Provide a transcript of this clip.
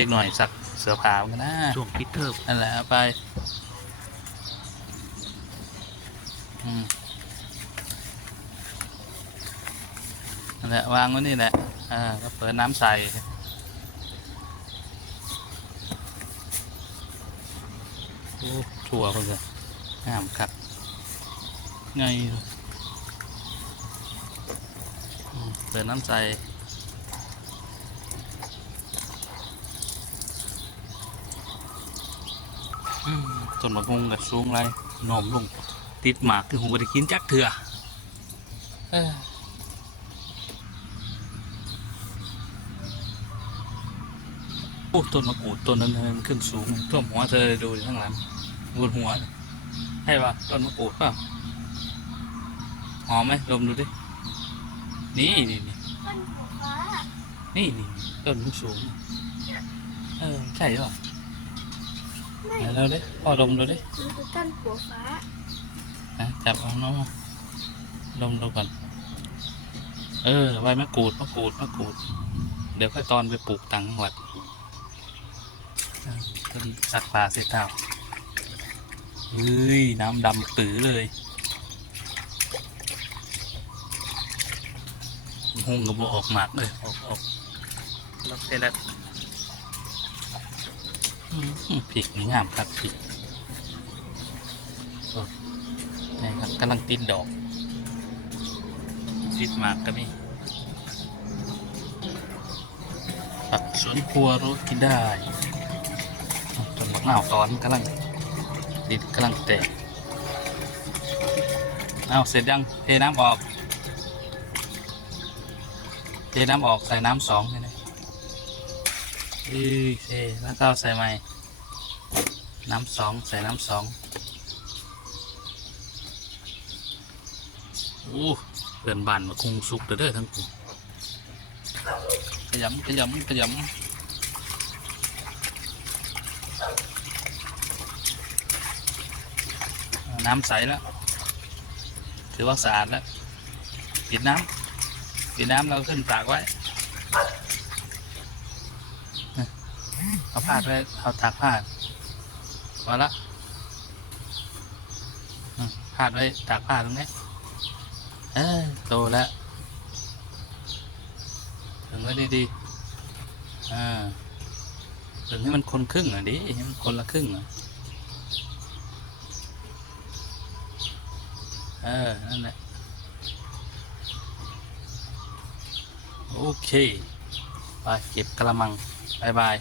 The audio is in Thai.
เล็กหน่อยสักเสือผาเหมือนกันนะช่วงปิดเทอมนั่นแหละเอาไปอืมนั่นแหละวางไว้นี่แหละอ่าก็เปิดน้ำใส่โอ้ถั่วเพิ่งเลยงามคักไงอืมเปิดน้ำใส่ ต้นมะม่วงกับสูงไรหนอมลง ติดหมากคือผมไม่ได้กินจักเถื่อเอ้อโอ้ต้นมะกรูดต้นนั้นมันขึ้นสูงท่วมหัวเธอเลยดูดิข้างหลังบนหัวเลยใช่ป่ะต้นมะกรูดเปล่าหอมไหมดมดูดิ นี่นี่นี่ต้นหัวฟ้านี่นี่ต้นมันสูง เออ ใช่หรอ ไม่ไหนเราดิพ่อดมดูดิมันคือต้นหัวฟ้านะจับเอาน้องมาดมดูก่อน เออใบมะกรูดมะกรูดมะกรูด เดี๋ยวค่อยตอนไปปลูกตังจังหวัดอะต้นสักปลาเสร็จเท้าเฮ้ย น้ำดำปื๋อเลยหงกับบออกหมากเลยออกออกแล้วเสร็จแล้วอืม ผิกนี่งามครับผิกนี่ครับกำลังติดดอกติดมากก็มีผักสวนครัวรสกินได้ต้นมะนาวตอนกำลังติดกำลังแตกเอาเสร็จยังเทน้ำออก เทน้ำออกใส่น้ำสองเลยนะ อือเทแล้วก็ใส่ใหม่ น้ำสองใส่น้ำสองโอ้เพื่อนบานมาคงสุกเด้อเด้ทั้งคู่มขยำขยำขยำน้ำใสแล้ว ถือว่าสะอาดแล้ว ปิดน้ำปิดน้ำเราขึ้นปากไว้ เอาผ้าไว้เอาตากผ้าพอละอืมพาดไว้ตากผ้าตรงนี้เออโตแล้วถึงไว้ดีๆอ่าถึงให้มันคนครึ่งอะดิให้มันคนละครึ่งอะเออ นั่นแหละ โอเค ไปเก็บกระมังบายบาย